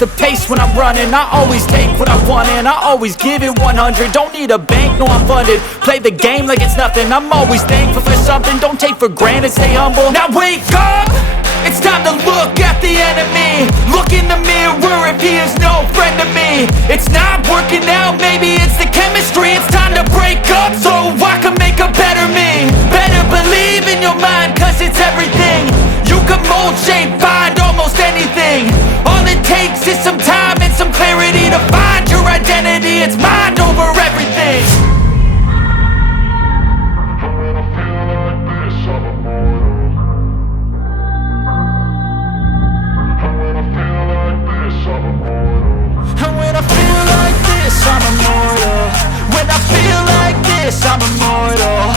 the pace when I'm running. I always take what I want and I always give it 100. Don't need a bank, no I'm funded. Play the game like it's nothing. I'm always thankful for something. Don't take for granted, stay humble. Now wake up! It's time to look at the enemy. Look in the mirror if he is no friend to me. It's not working out, maybe it's the chemistry. It's time to break up so I can make a better me. Better believe in your mind, cause it's everything. You can mold, shape, find almost anything. All it takes is some time and some clarity to find your identity. It's mind over everything. And when I feel like this, I'm immortal. When I feel like this, I'm immortal.